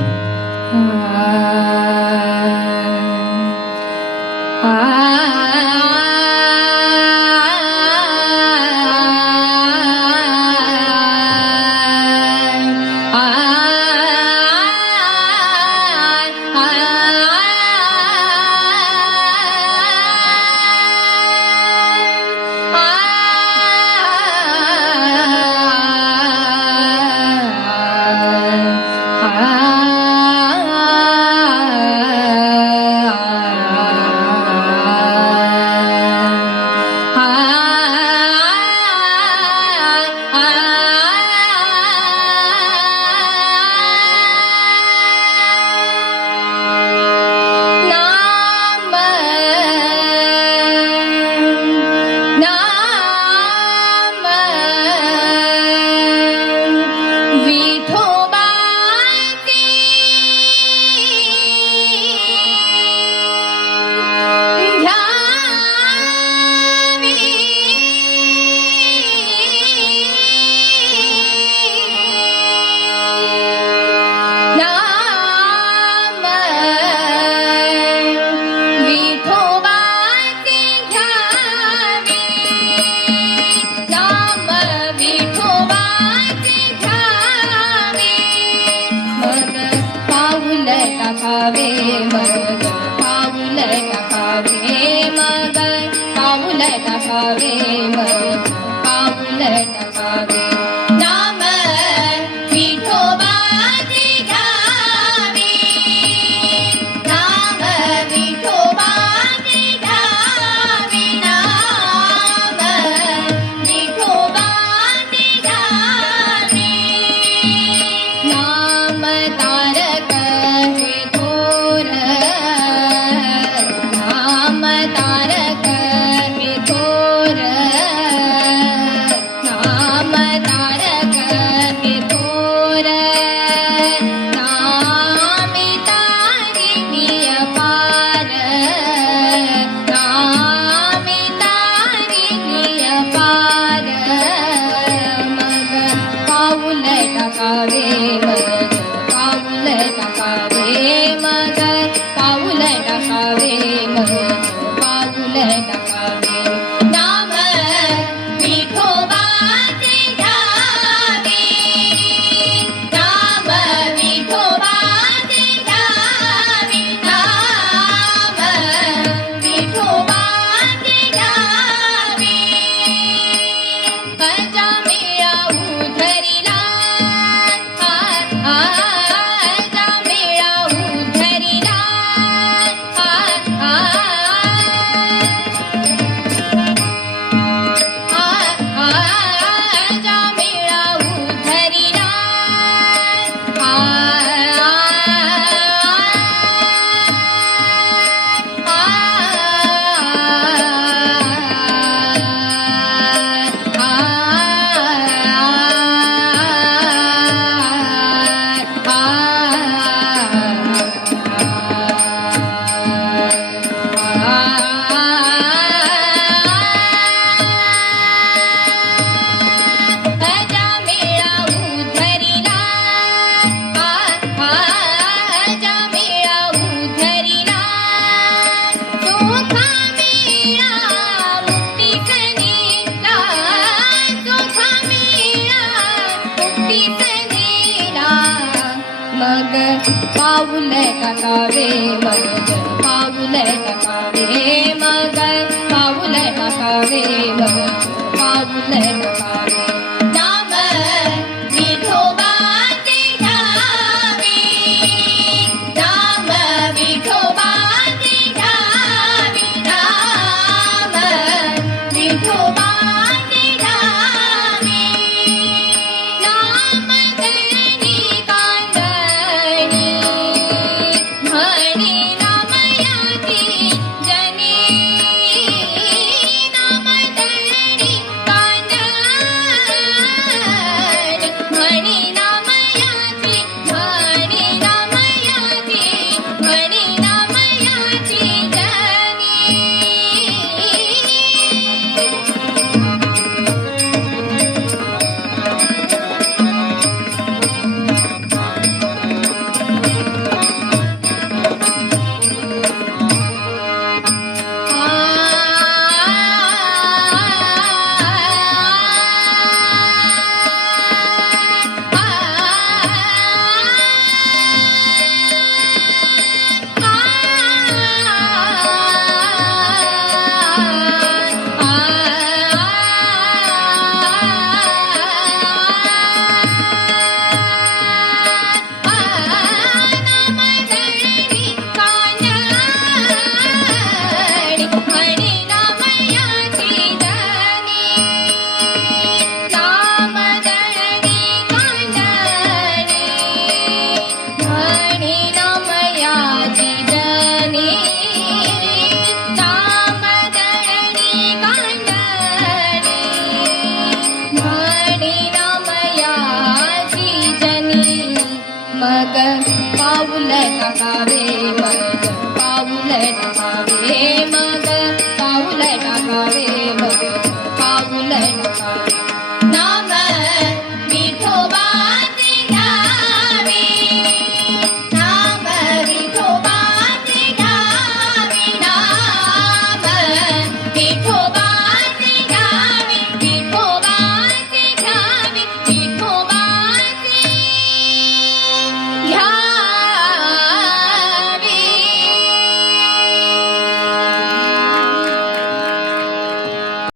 Ah. Shiva ಕಾವಲ Yeah. वाटीच घेला मग पाऊल टाकावे मग पाऊल टाकावे मग पाऊल टाकावे मग पाऊल పావుల నవే పావుల నవే మగ